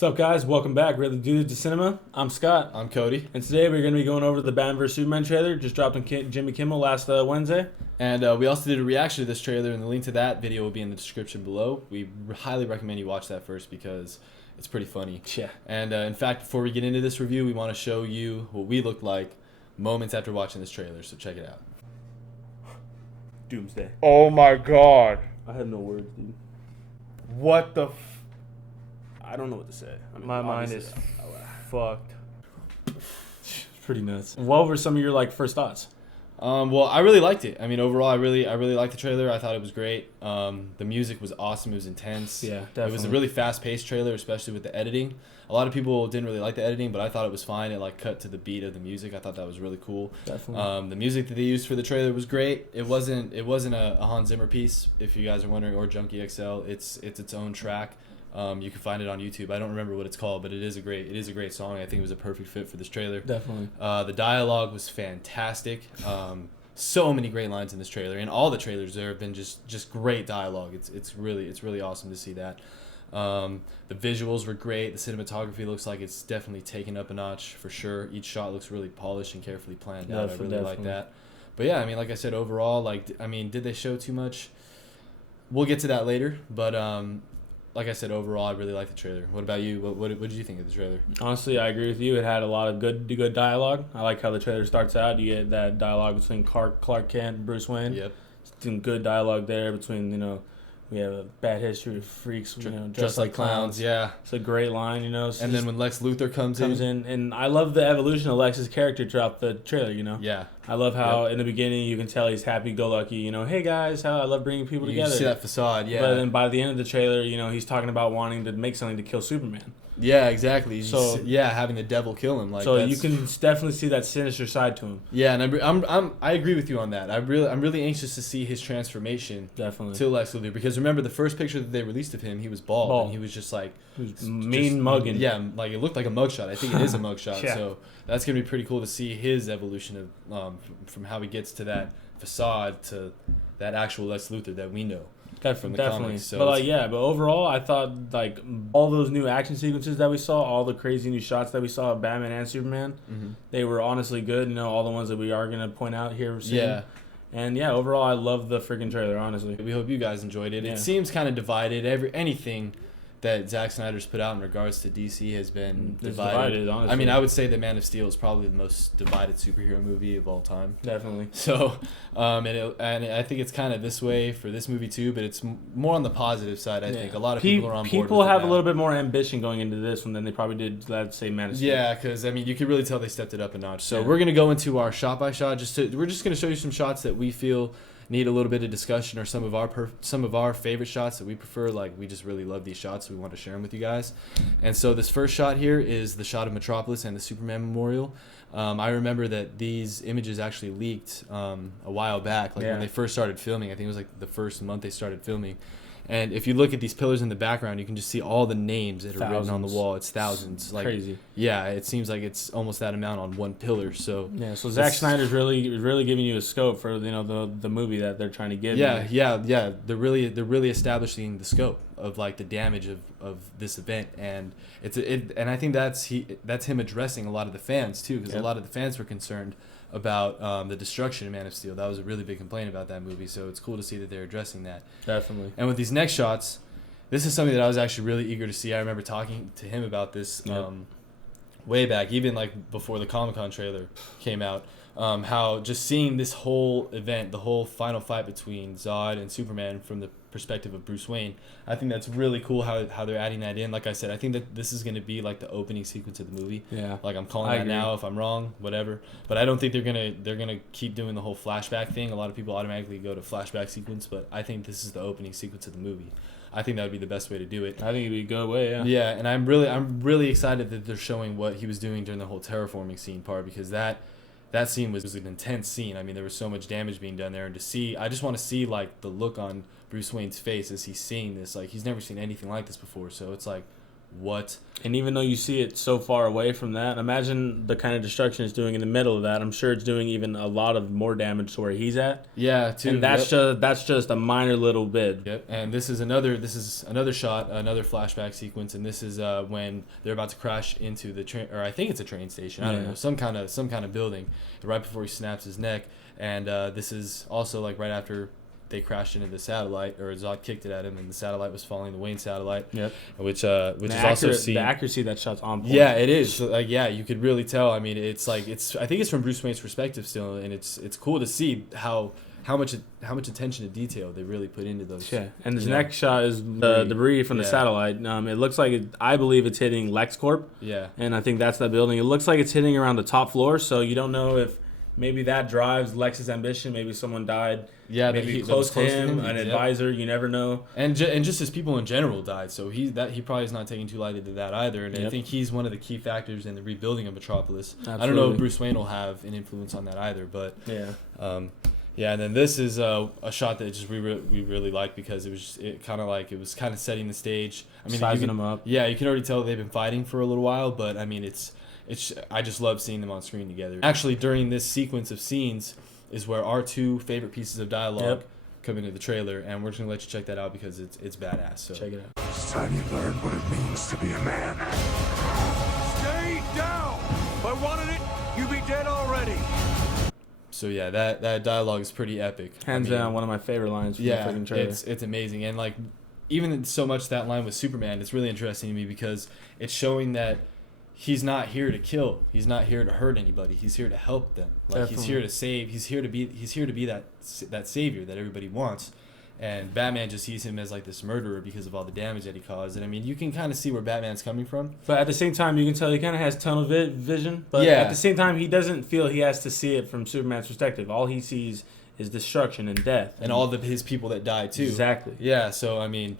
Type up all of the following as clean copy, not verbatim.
What's up, guys? Welcome back. Really Dudes to Cinema. I'm Scott. I'm Cody. And today we're going to be going over the Batman vs. Superman trailer. Just dropped on Jimmy Kimmel last Wednesday. And we also did a reaction to this trailer, and the link to that video will be in the description below. We highly recommend you watch that first because it's pretty funny. Yeah. And in fact, before we get into this review, we want to show you what we looked like moments after watching this trailer, so check it out. Doomsday. Oh my god. I have no words, dude. What the I don't know what to say. I mean, My mind is fucked. It's pretty nuts. What were some of your first thoughts? Well, I really liked it. I mean, overall, I really liked the trailer. I thought it was great. The music was awesome. It was intense. Yeah, It definitely. was a really fast-paced trailer, especially with the editing. A lot of people didn't really like the editing, but I thought it was fine. It cut to the beat of the music. I thought that was really cool. Definitely. The music that they used for the trailer was great. It wasn't a Hans Zimmer piece, if you guys are wondering, or Junkie XL. It's its own track. You can find it on YouTube. I don't remember what it's called, but it is a great song. I think it was a perfect fit for this trailer. Definitely. The dialogue was fantastic. So many great lines in this trailer, and all the trailers there have been just great dialogue. It's really awesome to see that. The visuals were great. The cinematography looks like it's definitely taken up a notch for sure. Each shot looks really polished and carefully planned out. I really like that. But yeah, I mean, like I said, overall, did they show too much? We'll get to that later, but like I said, overall, I really like the trailer. What about you? What did you think of the trailer? Honestly, I agree with you. It had a lot of good dialogue. I like how the trailer starts out. You get that dialogue between Clark Kent and Bruce Wayne. Yep. Some good dialogue there between, we have a bad history of freaks, dressed like clowns. Yeah. It's a great line, And then when Lex Luthor comes in. And I love the evolution of Lex's character throughout the trailer, Yeah. I love how in the beginning you can tell he's happy-go-lucky, hey guys, how I love bringing people together. You see that facade, yeah. But then by the end of the trailer, he's talking about wanting to make something to kill Superman. Yeah, exactly. So having the devil kill him, so you can definitely see that sinister side to him. Yeah, and I agree with you on that. I'm really anxious to see his transformation. Definitely. To Lex Luthor, because remember the first picture that they released of him, he was bald. And he was just like mean mugging. Yeah, it looked like a mugshot. I think it is a mugshot. Yeah. So that's gonna be pretty cool to see his evolution of from how he gets to that facade to that actual Lex Luthor that we know. From the Definitely. comics, so but overall, I thought all those new action sequences that we saw, all the crazy new shots that we saw of Batman and Superman, they were honestly good. All the ones that we are gonna point out here soon. Yeah. And yeah, overall, I love the freaking trailer. Honestly, we hope you guys enjoyed it. Yeah. It seems kind of divided. Anything that Zack Snyder's put out in regards to DC has been divided. Honestly. I mean, I would say that Man of Steel is probably the most divided superhero movie of all time. Definitely. So, and I think it's kind of this way for this movie too, but it's more on the positive side. I think a lot of people are on board. People have a little bit more ambition going into this one than they probably did, let's say, Man of Steel. Yeah, because I mean, you can really tell they stepped it up a notch. So we're gonna go into our shot by shot. We're just gonna show you some shots that we feel need a little bit of discussion, or some of our favorite shots that we prefer. We just really love these shots, so we want to share them with you guys. And so this first shot here is the shot of Metropolis and the Superman Memorial. I remember that these images actually leaked a while back, when they first started filming. I think it was the first month they started filming. And if you look at these pillars in the background, you can just see all the names that are written on the wall. It's thousands. Crazy. Yeah, it seems like it's almost that amount on one pillar. So yeah, so Zack Snyder's really giving you a scope for the movie that they're trying to give. Yeah. They're really establishing the scope of the damage of this event, and and I think that's him addressing a lot of the fans too, because a lot of the fans were concerned about the destruction of Man of Steel. That was a really big complaint about that movie, so it's cool to see that they're addressing that. Definitely. And with these next shots, this is something that I was actually really eager to see. I remember talking to him about this way back, even before the Comic-Con trailer came out, how just seeing this whole event, the whole final fight between Zod and Superman from the perspective of Bruce Wayne, I think that's really cool how they're adding that in. Like I said, I think that this is going to be the opening sequence of the movie. Yeah. I'm calling that now. If I'm wrong, whatever. But I don't think they're gonna keep doing the whole flashback thing. A lot of people automatically go to flashback sequence, but I think this is the opening sequence of the movie. I think that would be the best way to do it. I think it'd be a good way, yeah. Yeah, and I'm really excited that they're showing what he was doing during the whole terraforming scene part, because that scene was an intense scene. I mean, there was so much damage being done there, and I just want to see the look on Bruce Wayne's face as he's seeing this. He's never seen anything like this before, so it's what. And even though you see it so far away from that, imagine the kind of destruction it's doing in the middle of that. I'm sure it's doing even a lot of more damage to where he's at. Yeah, too. And that's just a minor little bit. Yep. And this is another shot, another flashback sequence, and this is when they're about to crash into the train, or I think it's a train station. I don't know, some kind of building, right before he snaps his neck. And this is also like right after they crashed into the satellite, or Zod kicked it at him, and the satellite was falling, the Wayne satellite. Yep. Which is also seen. The accuracy of that shot's on point. Yeah, it is. So, you could really tell. I mean, it's like I think it's from Bruce Wayne's perspective still, and it's cool to see how much attention to detail they really put into those. Yeah, and this next shot is the debris from the satellite. It looks like I believe it's hitting LexCorp. Yeah. And I think that's that building. It looks like it's hitting around the top floor, so you don't know if maybe that drives Lex's ambition. Maybe someone died. Yeah, maybe close to him, an advisor. You never know. And just as people in general died, so he probably is not taking too lightly to that either. And I think he's one of the key factors in the rebuilding of Metropolis. Absolutely. I don't know if Bruce Wayne will have an influence on that either, but yeah. And then this is a shot that just we really like because it was kind of setting the stage. I mean, sizing them up. Yeah, you can already tell they've been fighting for a little while, but I mean I just love seeing them on screen together. Actually, during this sequence of scenes is where our two favorite pieces of dialogue come into the trailer, and we're just gonna let you check that out because it's badass. So check it out. It's time you learn what it means to be a man. Stay down! If I wanted it, you'd be dead already. So yeah, that dialogue is pretty epic. Hands down, one of my favorite lines from the freaking trailer. It's amazing, and like even so much that line with Superman, it's really interesting to me because it's showing that he's not here to kill. He's not here to hurt anybody. He's here to help them. Like Definitely. He's here to save. He's here to be that savior that everybody wants. And Batman just sees him as like this murderer because of all the damage that he caused. And I mean, you can kind of see where Batman's coming from. But at the same time, you can tell he kind of has tunnel vision. But at the same time, he doesn't feel he has to see it from Superman's perspective. All he sees is destruction and death. And all of his people that die too. Exactly. Yeah, so I mean,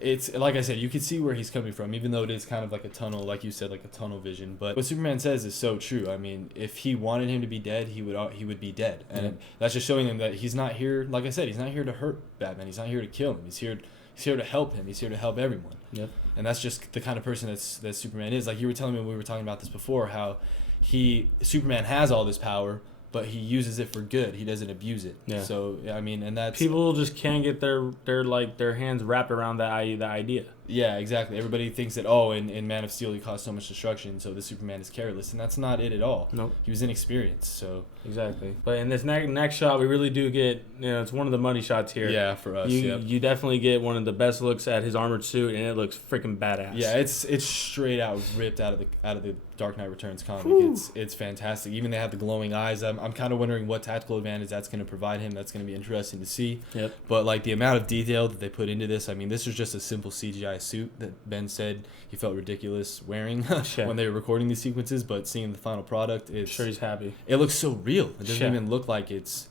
it's like I said, you can see where he's coming from, even though it is kind of like a tunnel, like you said, like a tunnel vision. But what Superman says is so true. I mean, if he wanted him to be dead, he would be dead, and that's just showing him that he's not here. Like I said, he's not here to hurt Batman. He's not here to kill him. He's here to help him. He's here to help everyone. Yep. And that's just the kind of person that Superman is. Like you were telling me when we were talking about this before, how Superman has all this power, but he uses it for good. He doesn't abuse it. Yeah. So I mean, and that's people just can't get their hands wrapped around the idea. Yeah, exactly. Everybody thinks that in Man of Steel he caused so much destruction, so the Superman is careless, and that's not it at all. Nope. He was inexperienced. So exactly. But in this next shot, we really do get it's one of the money shots here. Yeah, for us. You definitely get one of the best looks at his armored suit, and it looks freaking badass. Yeah, it's straight out ripped out of the Dark Knight Returns comic. It's fantastic. Even they have the glowing eyes. I'm kind of wondering what tactical advantage that's going to provide him. That's going to be interesting to see. Yep. But like the amount of detail that they put into this, I mean, this is just a simple CGI suit that Ben said he felt ridiculous wearing when they were recording these sequences. But seeing the final product, I'm sure he's happy. It looks so real. It doesn't even look like it's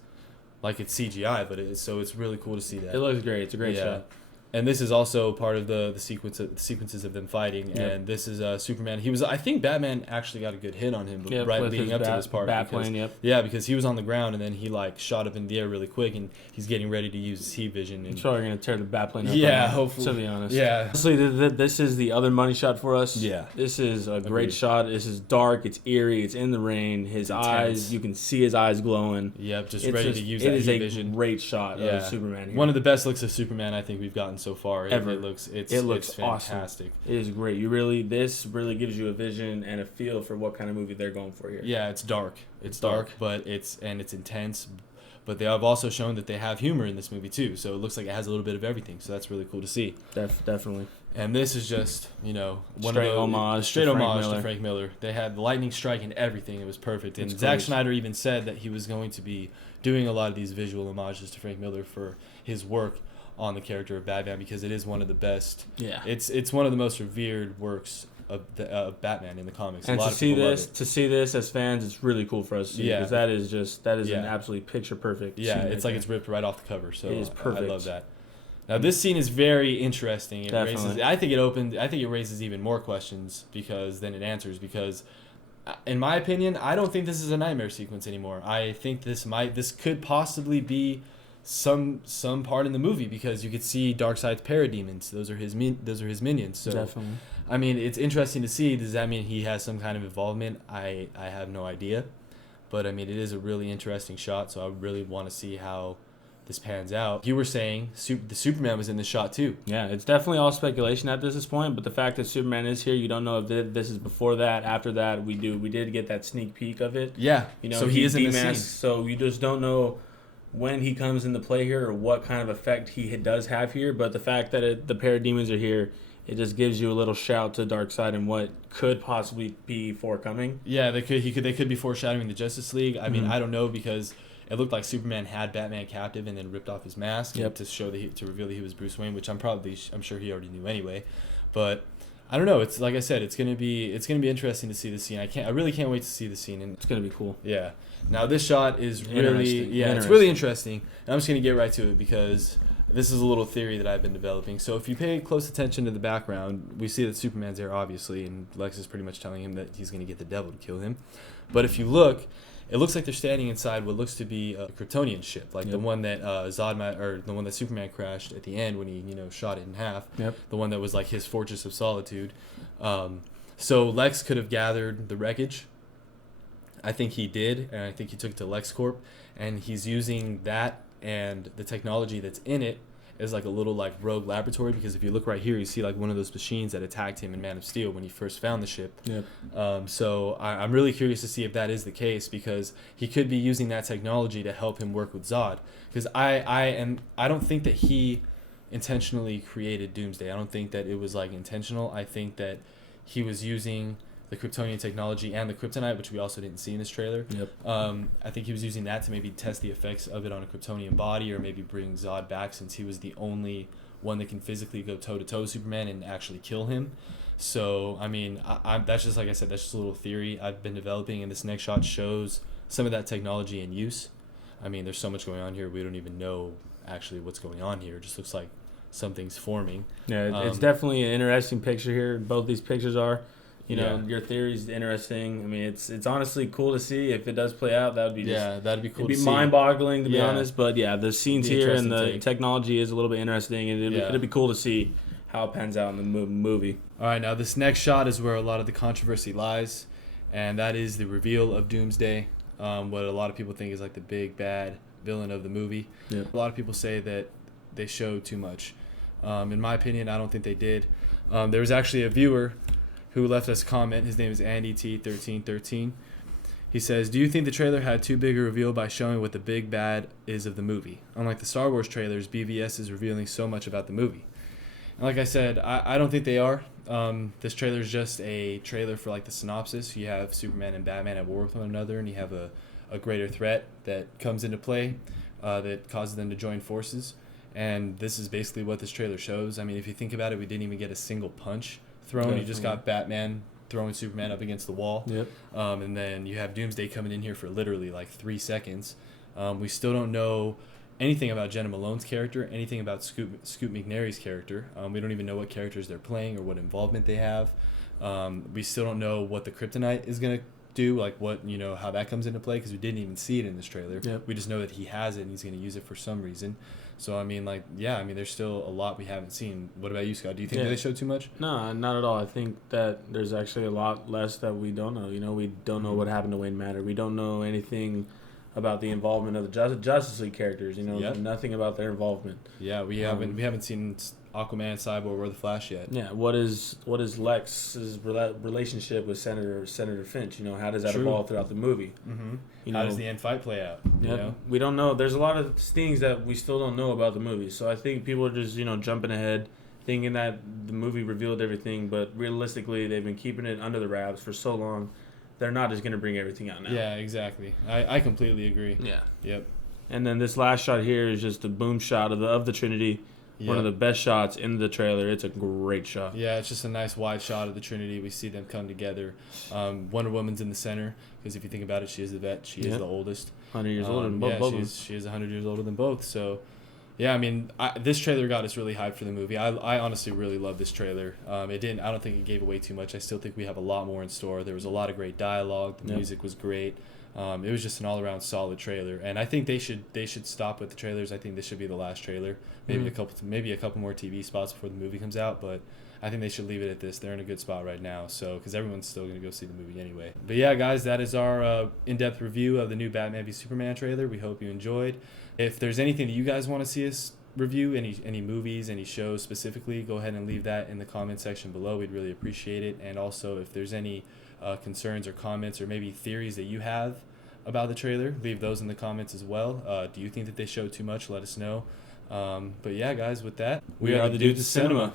CGI, but it's really cool to see that. It looks great. It's a great shot. And this is also part of the sequences of them fighting. Yep. And this is Superman. I think Batman actually got a good hit on him right leading up to this part. Yeah, because he was on the ground and then he like shot up in the air really quick and he's getting ready to use his heat vision. And I'm sure we're gonna tear the Batplane up. Yeah, hopefully. To be honest. Yeah. Honestly, this is the other money shot for us. Yeah. This is a great shot. This is dark. It's eerie. It's in the rain. His eyes, you can see his eyes glowing. Yep, ready to use that heat vision. It is a great shot of Superman here. One of the best looks of Superman I think we've gotten so far. Ever. It looks fantastic. Awesome. It is great. This really gives you a vision and a feel for what kind of movie they're going for here. Yeah, it's dark. It's dark, but it's intense. But they have also shown that they have humor in this movie too. So it looks like it has a little bit of everything. So that's really cool to see. Definitely. And this is just, straight homage to Frank Miller. They had the lightning strike and everything. It was perfect. And Zack Snyder even said that he was going to be doing a lot of these visual homages to Frank Miller for his work on the character of Batman because it is one of the best. Yeah. It's one of the most revered works of Batman in the comics. And to see this as fans, it's really cool for us. Because that is an absolutely picture perfect. Yeah, it's like it's ripped right off the cover. So it is perfect. I love that. Now this scene is very interesting. I think it raises even more questions than it answers because, in my opinion, I don't think this is a nightmare sequence anymore. I think this could possibly be some part in the movie, because you could see Darkseid's parademons. Those are his minions. So Definitely. I mean, it's interesting to see. Does that mean he has some kind of involvement? I have no idea, but I mean, it is a really interesting shot. So I really want to see how this pans out. You were saying the Superman was in this shot too. Yeah, it's definitely all speculation at this point, but the fact that Superman is here, you don't know if this is before that, after that. We did get that sneak peek of it. Yeah, You know, so he is in the scene. demasked, so you just don't know when he comes into play here or what kind of effect he does have here. But the fact that the parademons are here, it just gives you a little shout to Darkseid and what could possibly be forthcoming. Yeah, they could be foreshadowing the Justice League. I mean, Mhm. I don't know, because it looked like Superman had Batman captive and then ripped off his mask to show to reveal that he was Bruce Wayne, which I'm sure he already knew anyway. But I don't know. It's like I said, it's gonna be interesting to see the scene. I really can't wait to see the scene. And It's gonna be cool. yeah. Now this shot is really Interesting. it's really interesting. And I'm just gonna get right to it, because this is a little theory that I've been developing. So if you pay close attention to the background, we see that Superman's there obviously, and Lex is pretty much telling him that he's gonna get the devil to kill him. But if you look, it looks like they're standing inside what looks to be a Kryptonian ship, like the one that the one that Superman crashed at the end when he shot it in half. Yep. The one that was like his Fortress of Solitude. So Lex could have gathered the wreckage. I think he did, and I think he took it to LexCorp, and he's using that and the technology that's in it as like a little like rogue laboratory, because if you look right here, you see like one of those machines that attacked him in Man of Steel when he first found the ship. Yep. So I'm really curious to see if that is the case, because he could be using that technology to help him work with Zod. Because I don't think that he intentionally created Doomsday. I don't think that it was like intentional. I think that he was using the Kryptonian technology and the kryptonite, which we also didn't see in this trailer. Yep. I think he was using that to maybe test the effects of it on a Kryptonian body, or maybe bring Zod back, since he was the only one that can physically go toe-to-toe with Superman and actually kill him. So, I mean, that's just, like I said, that's just a little theory I've been developing, and this next shot shows some of that technology in use. I mean, there's so much going on here, we don't even know actually what's going on here. It just looks like something's forming. Yeah, it's definitely an interesting picture here. Both these pictures are. Your theory's interesting. I mean, it's honestly cool to see. If it does play out, that would be that'd be cool. It'd be mind-boggling, to be Yeah. honest. But yeah, the scenes It'd be here and the interesting take. technology is a little bit interesting, and it'd be cool to see how it pans out in the movie. All right, now this next shot is where a lot of the controversy lies, and that is the reveal of Doomsday, what a lot of people think is like the big bad villain of the movie. Yeah. A lot of people say that they showed too much. In my opinion, I don't think they did. There was actually a viewer who left us a comment. His name is Andy T1313. He says, "Do you think the trailer had too big a reveal by showing what the big bad is of the movie? Unlike the Star Wars trailers, BVS is revealing so much about the movie." And like I said, I don't think they are. This trailer is just a trailer for like the synopsis. You have Superman and Batman at war with one another, and you have a greater threat that comes into play that causes them to join forces. And this is basically what this trailer shows. I mean, if you think about it, we didn't even get a single punch thrown. Definitely. You just got Batman throwing Superman up against the wall. Yep. And then you have Doomsday coming in here for literally like 3 seconds. We still don't know anything about Jenna Malone's character, anything about Scoot McNairy's character. We don't even know what characters they're playing or what involvement they have. We still don't know what the kryptonite is going to do, like what, how that comes into play, because we didn't even see it in this trailer. Yep. We just know that he has it and he's going to use it for some reason. So, I mean, there's still a lot we haven't seen. What about you, Scott? Do you think that they showed too much? No, not at all. I think that there's actually a lot less that we don't know. We don't know what happened to Wayne Matter. We don't know anything about the involvement of the Justice League characters. Nothing about their involvement. Yeah, we haven't seen Aquaman, Cyborg, or the Flash yet. Yeah, what is Lex's relationship with Senator Finch? How does that True. evolve throughout the movie? Mm-hmm. How does the end fight play out? Yeah, we don't know. There's a lot of things that we still don't know about the movie. So I think people are just jumping ahead, thinking that the movie revealed everything. But realistically, they've been keeping it under the wraps for so long. They're not just going to bring everything out now. Yeah, exactly. I completely agree. Yeah. Yep. And then this last shot here is just a boom shot of the Trinity. Yep. One of the best shots in the trailer. It's a great shot. Yeah, it's just a nice wide shot of the Trinity. We see them come together. Wonder Woman's in the center, because if you think about it, she is the vet. She is the oldest. 100 years older than both. She is 100 years older than both. So, yeah, I mean, this trailer got us really hyped for the movie. I honestly really love this trailer. I don't think it gave away too much. I still think we have a lot more in store. There was a lot of great dialogue. The music was great. It was just an all-around solid trailer, and I think they should stop with the trailers. I think this should be the last trailer. Maybe a couple more TV spots before the movie comes out, but I think they should leave it at this. They're in a good spot right now, so because everyone's still going to go see the movie anyway. But yeah, guys, that is our in-depth review of the new Batman v Superman trailer. We hope you enjoyed. If there's anything that you guys want to see us review, any movies, any shows specifically, go ahead and leave that in the comment section below. We'd really appreciate it. And also, if there's any concerns or comments or maybe theories that you have about the trailer, leave those in the comments as well. Do you think that they showed too much? Let us know. But yeah, guys, with that, we are the Dudes of Cinema.